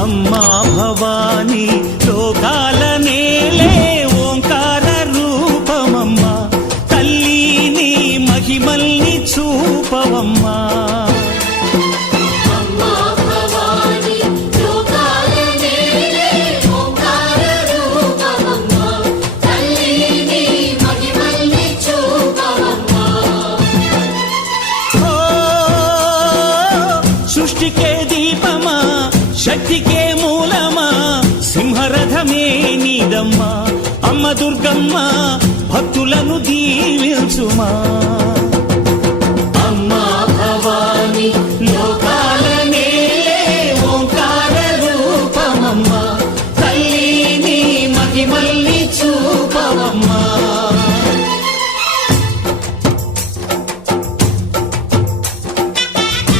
అమ్మా భవానీ లోకాల నేలే ఓంకార రూపమమ్మా, తల్లి నీ మహిమల్ని చూపవమ్మా. సృష్టికే దీపమా, శక్తికే మూలమా, సింహరథమే నీదమ్మా. అమ్మ దుర్గమ్మ భక్తులను దీవించుమా.